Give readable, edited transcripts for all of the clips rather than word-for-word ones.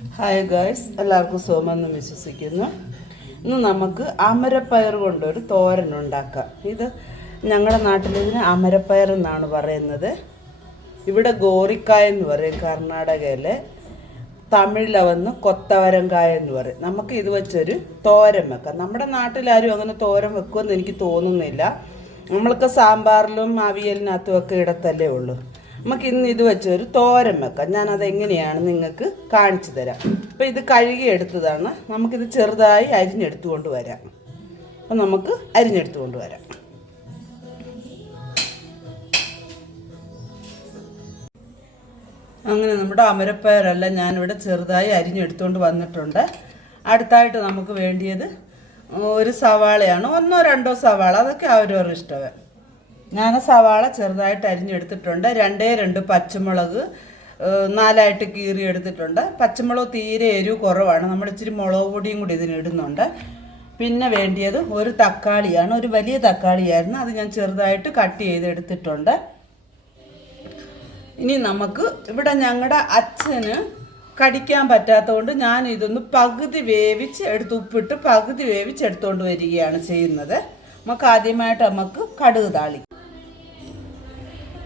Hi guys, എല്ലാവർക്കും സുഖമെന്ന് വിശ്വസിക്കുന്നു. ഇന്ന് നമുക്ക് അമരപ്പയർ കൊണ്ടൊരു തോരൻ ഉണ്ടാക്കാം. ഇത് ഞങ്ങളുടെ നാട്ടിൽ ഇതിന് അമരപ്പയർ എന്നാണ് പറയുന്നത്. ഇവിടെ ഗോറിക്കായ എന്ന് പറയും കർണാടകയിലെ. തമിഴിലെ വന്ന് കൊത്തവരങ്കായ എന്ന് പറയും. നമുക്ക് ഇത് വെച്ചൊരു തോരൻ വെക്കാം. നമ്മുടെ നാട്ടിലാരും അങ്ങനെ തോരൻ വെക്കുമെന്ന് എനിക്ക് തോന്നുന്നില്ല. നമ്മൾക്ക് സാമ്പാറിലും അവിയലിനകത്തും ഒക്കെ ഇടത്തല്ലേ ഉള്ളൂ. നമുക്ക് ഇന്ന് ഇത് വെച്ചൊരു തോരൻ വെക്കാം. ഞാനത് എങ്ങനെയാണ് നിങ്ങൾക്ക് കാണിച്ചു തരാം. അപ്പോൾ ഇത് കഴുകി എടുത്തതാണ്. നമുക്കിത് ചെറുതായി അരിഞ്ഞെടുത്തുകൊണ്ട് വരാം. അപ്പം നമുക്ക് അരിഞ്ഞെടുത്തുകൊണ്ട് വരാം. അങ്ങനെ നമ്മുടെ അമരപ്പയറെല്ലാം ഞാനിവിടെ ചെറുതായി അരിഞ്ഞെടുത്തുകൊണ്ട് വന്നിട്ടുണ്ട്. അടുത്തായിട്ട് നമുക്ക് വേണ്ടിയത് ഒരു സവാളയാണ്. 1-2 സവാള, അതൊക്കെ അവരവരുടെ ഇഷ്ടമേ. ഞാൻ സവാള ചെറുതായിട്ട് അരിഞ്ഞെടുത്തിട്ടുണ്ട്. 2 പച്ചമുളക് 4 കീറി എടുത്തിട്ടുണ്ട്. പച്ചമുളക് തീരെ എരിവ് കുറവാണ്. നമ്മൾ ഇച്ചിരി മുളക് പൊടിയും കൂടി ഇതിനിടുന്നുണ്ട്. പിന്നെ വേണ്ടിയത് ഒരു തക്കാളിയാണ്. ഒരു വലിയ തക്കാളിയായിരുന്നു, അത് ഞാൻ ചെറുതായിട്ട് കട്ട് ചെയ്തെടുത്തിട്ടുണ്ട്. ഇനി നമുക്ക് ഇവിടെ ഞങ്ങളുടെ അച്ഛന് കടിക്കാൻ പറ്റാത്തതുകൊണ്ട് ഞാൻ ഇതൊന്ന് പകുതി വേവിച്ച് എടുത്ത് ഉപ്പിട്ട് പകുതി വേവിച്ചെടുത്തുകൊണ്ട് വരികയാണ് ചെയ്യുന്നത്. നമുക്ക് ആദ്യമായിട്ട് നമുക്ക് കടുക് താളി.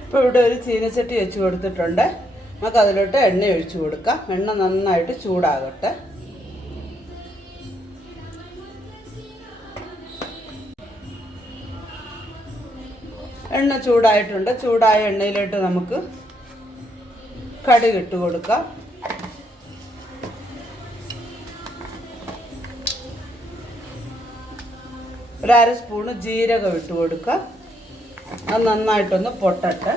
ഇപ്പോൾ ഇവിടെ ഒരു ചീനച്ചട്ടി വെച്ച് കൊടുത്തിട്ടുണ്ട്. നമുക്ക് അതിലോട്ട് എണ്ണ ഒഴിച്ചു കൊടുക്കാം. എണ്ണ നന്നായിട്ട് ചൂടാകട്ടെ. എണ്ണ ചൂടായിട്ടുണ്ട്. ചൂടായ എണ്ണയിലോട്ട് നമുക്ക് കടുക് ഇട്ട് കൊടുക്കാം. ഒരു 1/2 സ്പൂണ് ജീരകം ഇട്ട് കൊടുക്കാം. അത് നന്നായിട്ടൊന്ന് പൊട്ടട്ടെ.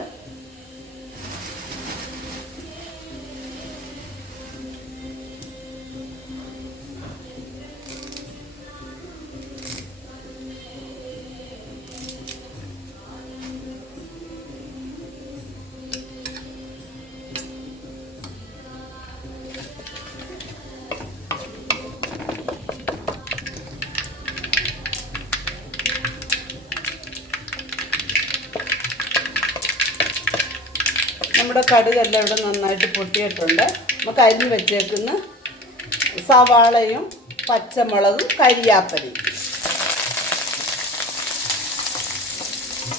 നമ്മുടെ കടുകെല്ലാം ഇവിടെ നന്നായിട്ട് പൊട്ടിയിട്ടുണ്ട്. നമുക്ക് അരിഞ്ഞ് വെച്ചേക്കുന്ന സവാളയും പച്ചമുളകും കരിയാപ്പലയും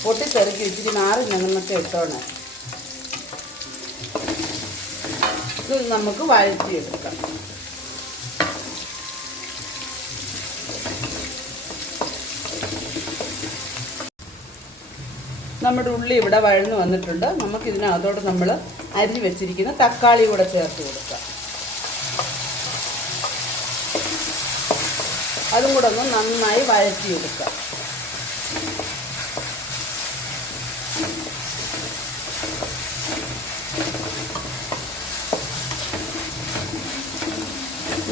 പൊട്ടിത്തെറുക്കി ഇച്ചിരി മാറി ഞങ്ങൾക്ക് ഇട്ടോണം. ഇത് നമുക്ക് വഴറ്റിയെടുക്കാം. നമ്മുടെ ഉള്ളി ഇവിടെ വഴന്ന് വന്നിട്ടുണ്ട്. നമുക്കിതിനകത്തോടെ നമ്മൾ അരിഞ്ഞ് വെച്ചിരിക്കുന്ന തക്കാളി കൂടെ ചേർത്ത് കൊടുക്കാം. അതും കൂടെ ഒന്ന് നന്നായി വഴറ്റിയെടുക്കാം.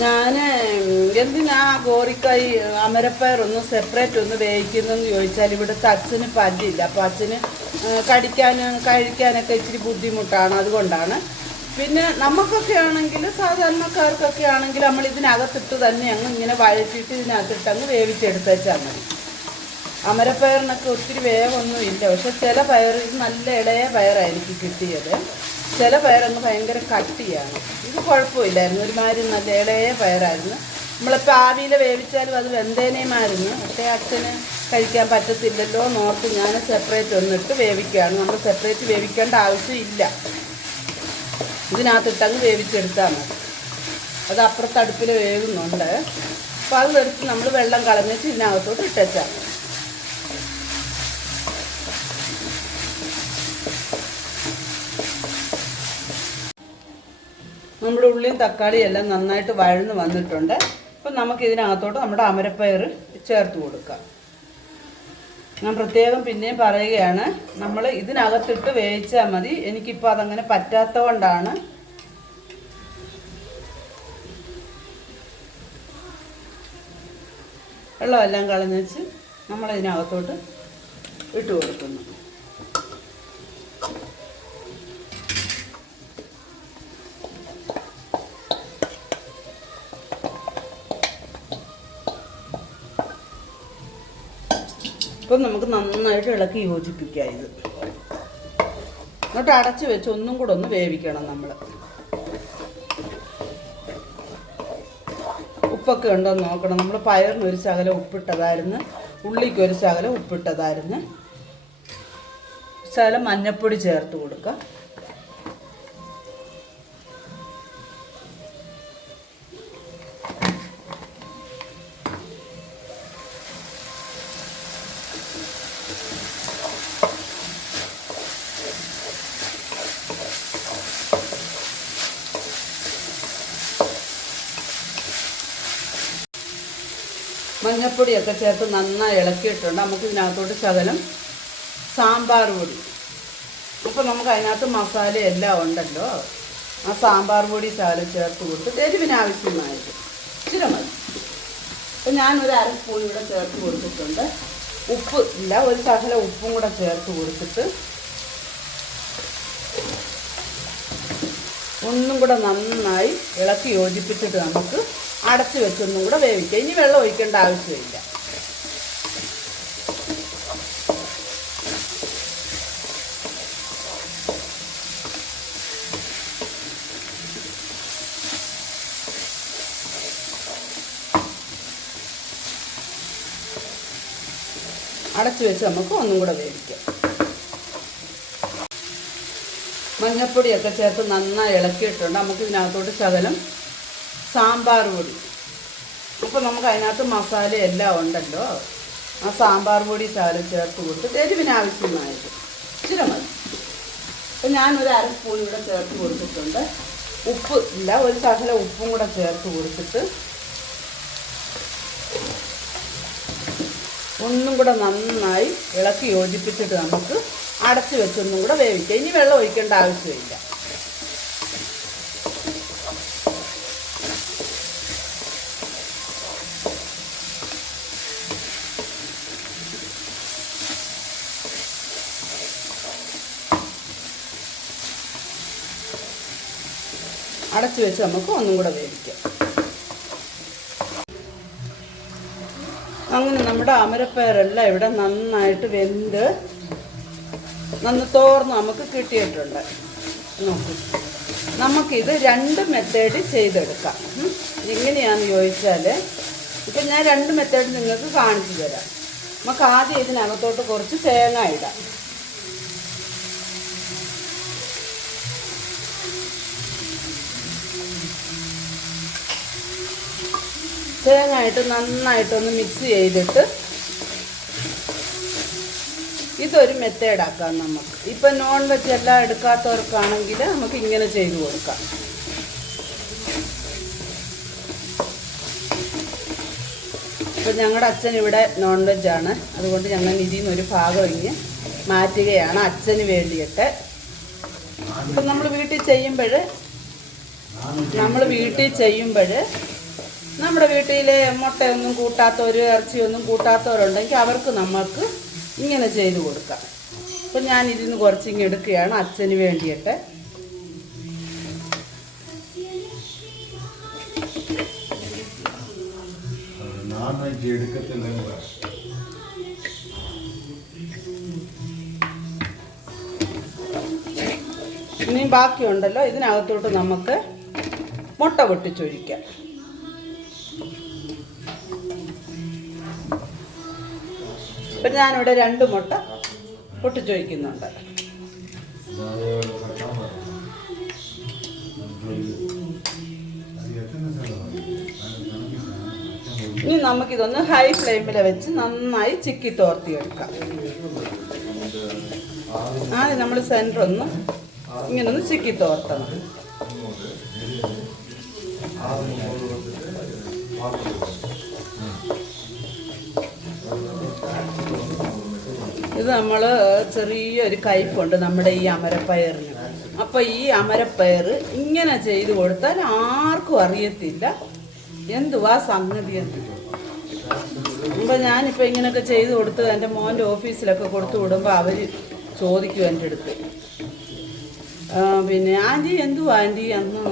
ഞാൻ എന്തിനാ ഗോറിക്കായി അമരപ്പയർ ഒന്ന് സെപ്പറേറ്റ് ഒന്ന് വേവിക്കുന്നതെന്ന് ചോദിച്ചാൽ ഇവിടുത്തെ അച്ഛന് പല്ലില്ല. അപ്പോൾ അച്ഛന് കഴിക്കാനൊക്കെ ഇച്ചിരി ബുദ്ധിമുട്ടാണ്, അതുകൊണ്ടാണ്. പിന്നെ നമുക്കൊക്കെ ആണെങ്കിൽ സാധാരണക്കാർക്കൊക്കെ ആണെങ്കിൽ നമ്മൾ ഇതിനകത്തിട്ട് തന്നെ അങ്ങ് ഇങ്ങനെ വഴറ്റിയിട്ട് ഇതിനകത്തിട്ട് അങ്ങ് വേവിച്ചെടുത്തേച്ചാൽ മതി. അമരപ്പയറിനൊക്കെ ഒത്തിരി വേവൊന്നും ഇല്ല. പക്ഷെ ചില പയർ ഇത് നല്ല ഇളയ പയറാണ് എനിക്ക് കിട്ടിയത്. ചില പയറങ്ങ് ഭയങ്കര കട്ടിയാണ്. ഇത് കുഴപ്പമില്ലായിരുന്നു, ഒരുമാതിരി നല്ല ഇളയ പയറായിരുന്നു. നമ്മളിപ്പോൾ ആവിയിൽ വേവിച്ചാലും അത് വെന്തേനേമായിരുന്നു. പക്ഷേ അച്ഛന് കഴിക്കാൻ പറ്റത്തില്ലല്ലോ എന്നോർത്ത് ഞാൻ സെപ്പറേറ്റ് ഒന്നിട്ട് വേവിക്കുകയാണ്. നമ്മൾ സെപ്പറേറ്റ് വേവിക്കേണ്ട ആവശ്യമില്ല. ഇതിനകത്തിട്ടങ്ങ് വേവിച്ചെടുത്താൽ മതി. അത് അപ്പുറത്ത് അടുപ്പിൽ വേകുന്നുണ്ട്. അപ്പോൾ അത് എടുത്ത് നമ്മൾ വെള്ളം കളഞ്ഞിട്ട് ഇതിനകത്തോട്ട് ഇട്ടേച്ചാൽ മതി. നമ്മുടെ ഉള്ളിയും തക്കാളിയും എല്ലാം നന്നായിട്ട് വഴന്ന് വന്നിട്ടുണ്ട്. അപ്പം നമുക്കിതിനകത്തോട്ട് നമ്മുടെ അമരപ്പയർ ചേർത്ത് കൊടുക്കാം. ഞാൻ പ്രത്യേകം പിന്നെയും പറയുകയാണ്, നമ്മൾ ഇതിനകത്തിട്ട് വേവിച്ചാൽ മതി. എനിക്കിപ്പോൾ അതങ്ങനെ പറ്റാത്തത് കൊണ്ടാണ്. വെള്ളമെല്ലാം കളഞ്ഞ് നമ്മളിതിനകത്തോട്ട് ഇട്ട് കൊടുക്കുന്നു. ഇപ്പം നമുക്ക് നന്നായിട്ട് ഇളക്കി യോജിപ്പിക്കാം. ഇത് എന്നിട്ട് അടച്ച് വെച്ച് ഒന്നും കൂടെ ഒന്ന് വേവിക്കണം നമ്മൾ. ഉപ്പൊക്കെ ഉണ്ടോ എന്ന് നോക്കണം. നമ്മൾ പയറിന് ഒരു ശകലം ഉപ്പിട്ടതായിരുന്നു, ഉള്ളിക്ക് ഒരു ശകലം ഉപ്പിട്ടതായിരുന്നു. ശകലം മഞ്ഞൾപ്പൊടി ചേർത്ത് കൊടുക്കാം. മഞ്ഞൾപ്പൊടിയൊക്കെ ചേർത്ത് നന്നായി ഇളക്കിയിട്ടുണ്ട്. നമുക്ക് ഇതിനകത്തോട്ട് ശകലം സാമ്പാർ പൊടി, അപ്പോൾ നമുക്ക് അതിനകത്ത് മസാല എല്ലാം ഉണ്ടല്ലോ, ആ സാമ്പാർ പൊടി ശകലം ചേർത്ത് കൊടുത്തിട്ട് എരിവിന് ആവശ്യമായിട്ട് ഇച്ചിരി മതി. അപ്പോൾ ഞാനൊരു അര സ്പൂൺ ഇവിടെ ചേർത്ത് കൊടുത്തിട്ടുണ്ട്. ഉപ്പ് ഇല്ല, ഒരു ശകലം ഉപ്പും കൂടെ ചേർത്ത് കൊടുത്തിട്ട് ഒന്നും കൂടെ നന്നായി ഇളക്കി യോജിപ്പിച്ചിട്ട് നമുക്ക് അടച്ച് വെച്ചൊന്നും കൂടെ വേവിക്കാം. ഇനി വെള്ളം ഒഴിക്കേണ്ട ആവശ്യമില്ല. അടച്ചു വെച്ച് നമുക്ക് ഒന്നും കൂടെ വേവിക്കാം. മഞ്ഞൾപ്പൊടിയൊക്കെ ചേർത്ത് നന്നായി ഇളക്കിയിട്ടുണ്ട്. നമുക്ക് ഇതിനകത്തോട്ട് ശകലം സാമ്പാർ പൊടി, അപ്പോൾ നമുക്ക് അതിനകത്ത് മസാല എല്ലാം ഉണ്ടല്ലോ, ആ സാമ്പാർ പൊടി ശകലം ചേർത്ത് കൊടുത്തിട്ട് എരിവിന് ആവശ്യമായിട്ട് ഇച്ചിരി മതി. അപ്പോൾ ഞാനൊരു അര സ്പൂൺ ഇവിടെ ചേർത്ത് കൊടുത്തിട്ടുണ്ട്. ഉപ്പ് ഇല്ല, ഒരു ശകലം ഉപ്പും കൂടെ ചേർത്ത് കൊടുത്തിട്ട് ഒന്നും കൂടെ നന്നായി ഇളക്കി യോജിപ്പിച്ചിട്ട് നമുക്ക് അടച്ച് വെച്ചൊന്നും കൂടെ വേവിക്കാം. ഇനി വെള്ളം ഒഴിക്കേണ്ട ആവശ്യമില്ല. അടച്ചു വെച്ച് നമുക്ക് ഒന്നും കൂടെ വേവിക്കാം. അങ്ങനെ നമ്മുടെ അമരപ്പയറെല്ലാം ഇവിടെ നന്നായിട്ട് വെന്ത് തോർന്ന് നമുക്ക് കിട്ടിയിട്ടുണ്ട്. നോക്കൂ, നമുക്കിത് രണ്ട് മെത്തേഡ് ചെയ്തെടുക്കാം. എങ്ങനെയാണെന്ന് ചോദിച്ചാൽ, ഇപ്പം ഞാൻ രണ്ട് മെത്തേഡ് നിങ്ങൾക്ക് കാണിച്ചു തരാം. നമുക്ക് ആദ്യം ഇതിനകത്തോട്ട് കുറച്ച് തേങ്ങ ഇടാം. തേങ്ങ ഇട്ട് നന്നായിട്ടൊന്ന് മിക്സ് ചെയ്തിട്ട് ഇതൊരു മെത്തേഡാക്കാം. നമുക്ക് ഇപ്പം നോൺ വെജ് എല്ലാം എടുക്കാത്തവർക്കാണെങ്കിൽ നമുക്ക് ഇങ്ങനെ ചെയ്ത് കൊടുക്കാം. ഇപ്പം ഞങ്ങളുടെ അച്ഛൻ ഇവിടെ നോൺ വെജാണ്, അതുകൊണ്ട് ഞങ്ങൾ ഇതിൽ നിന്നൊരു ഭാഗം ഇങ്ങനെ മാറ്റുകയാണ് അച്ഛന് വേണ്ടിയിട്ട്. ഇപ്പം നമ്മൾ വീട്ടിൽ ചെയ്യുമ്പോൾ നമ്മുടെ വീട്ടിൽ മുട്ടയൊന്നും കൂട്ടാത്തവർ, ഇറച്ചിയൊന്നും കൂട്ടാത്തവരുണ്ടെങ്കിൽ അവർക്ക് നമുക്ക് ഇങ്ങനെ ചെയ്ത് കൊടുക്കാം. അപ്പം ഞാൻ ഇതിന് കുറച്ചിങ്ങ് എടുക്കുകയാണ് അച്ഛന് വേണ്ടിയിട്ട്. ഇനിയും ബാക്കിയുണ്ടല്ലോ, ഇതിനകത്തോട്ട് നമുക്ക് മുട്ട പൊട്ടിച്ചൊഴിക്കാം. ഇപ്പം ഞാനിവിടെ 2 മുട്ട പൊട്ടിച്ചൊഴിക്കുന്നുണ്ട്. ഇനി നമുക്കിതൊന്ന് ഹൈ ഫ്ലെയിമിൽ വെച്ച് നന്നായി ചിക്കി തോർത്തിയെടുക്കാം. ആദ്യം നമ്മൾ സെൻറ്റർ ഒന്ന് ഇങ്ങനൊന്ന് ചിക്കി തോർത്തണം. ഇത് നമ്മൾ ചെറിയൊരു കയ്പുണ്ട് നമ്മുടെ ഈ അമരപ്പയറിന്. അപ്പോൾ ഈ അമരപ്പയർ ഇങ്ങനെ ചെയ്ത് കൊടുത്താൽ ആർക്കും അറിയത്തില്ല എന്തുവാ സംഗതി എന്ന്. അപ്പോൾ ഞാനിപ്പോൾ ഇങ്ങനെയൊക്കെ ചെയ്ത് കൊടുത്ത് എൻ്റെ മോൻ്റെ ഓഫീസിലൊക്കെ കൊടുത്തു വിടുമ്പോൾ അവർ ചോദിക്കും എൻ്റെ അടുത്ത്, പിന്നെ ആൻറ്റി എന്തുവാ ആൻറ്റി അന്ന്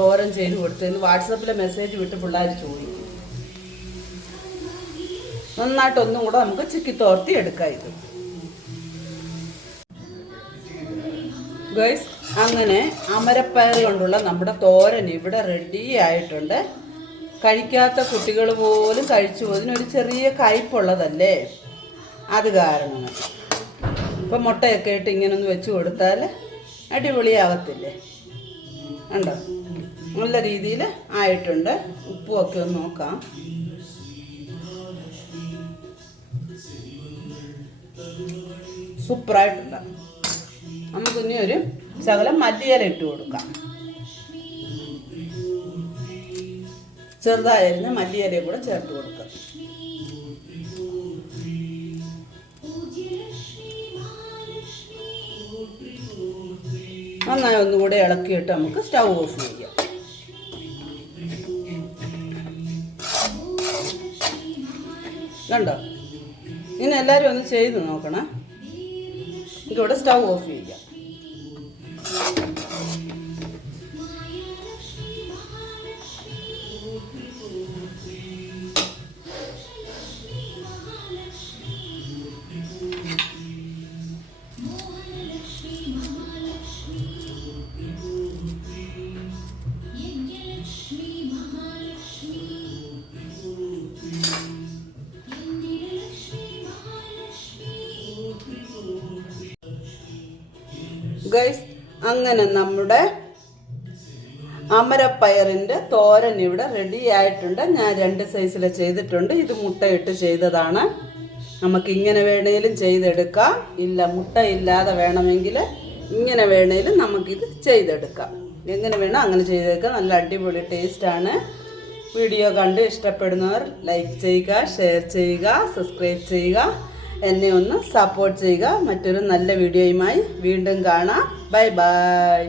തോരൻ ചെയ്ത് കൊടുത്തതെന്ന് വാട്സപ്പിലെ മെസ്സേജ് വിട്ട് പിള്ളേർ ചോദിക്കും. നന്നായിട്ടൊന്നും കൂടെ നമുക്ക് ചിക്കി തോർത്തി എടുക്കാം. ഇത് ഗൈസ്, അങ്ങനെ അമരപ്പയർ കൊണ്ടുള്ള നമ്മുടെ തോരൻ ഇവിടെ റെഡി ആയിട്ടുണ്ട്. കഴിക്കാത്ത കുട്ടികൾ പോലും കഴിച്ചു പോകും. ഇതിനൊരു ചെറിയ കയ്പുള്ളതല്ലേ, അത് കാരണമാണ്. ഇപ്പം മുട്ടയൊക്കെ ഇട്ട് ഇങ്ങനൊന്ന് വെച്ച് കൊടുത്താൽ അടിപൊളിയാകത്തില്ലേ? ഉണ്ടോ? നല്ല രീതിയിൽ ആയിട്ടുണ്ട്. ഉപ്പുമൊക്കെ ഒന്ന് നോക്കാം. സൂപ്പറായിട്ടുണ്ട്. നമുക്കിനി ഒരു ശകലം മല്ലിയില ഇട്ട് കൊടുക്കാം. ചെറുതായിരുന്ന മല്ലിയിലയും കൂടെ ചേർത്ത് കൊടുക്കാം. നന്നായി ഒന്നുകൂടെ ഇളക്കിയിട്ട് നമുക്ക് സ്റ്റൗ ഓഫ് ചെയ്യാം. കണ്ടോ? ഇനി എല്ലാവരും ഒന്ന് ചെയ്ത് നോക്കണം. ഇതിവിടെ സ്റ്റൗ ഓഫ് ചെയ്യാം. ഗൈസ്, അങ്ങനെ നമ്മുടെ അമരപ്പയറിൻ്റെ തോരൻ ഇവിടെ റെഡി ആയിട്ടുണ്ട്. ഞാൻ 2 സൈസിൽ ചെയ്തിട്ടുണ്ട്. ഇത് മുട്ടയിട്ട് ചെയ്തതാണ്. നമുക്ക് ഇങ്ങനെ വേണേലും ചെയ്തെടുക്കാം. ഇല്ല, മുട്ട ഇല്ലാതെ വേണമെങ്കിൽ ഇങ്ങനെ വേണേലും നമുക്കിത് ചെയ്തെടുക്കാം. എങ്ങനെ വേണോ അങ്ങനെ ചെയ്തെടുക്കാം. നല്ല അടിപൊളി ടേസ്റ്റാണ്. വീഡിയോ കണ്ട് ഇഷ്ടപ്പെടുന്നവർ ലൈക്ക് ചെയ്യുക, ഷെയർ ചെയ്യുക, സബ്സ്ക്രൈബ് ചെയ്യുക. എന്നെ ഒന്ന് സപ്പോർട്ട് ചെയ്യുക. മറ്റൊരു നല്ല വീഡിയോയുമായി വീണ്ടും കാണാം. Bye bye.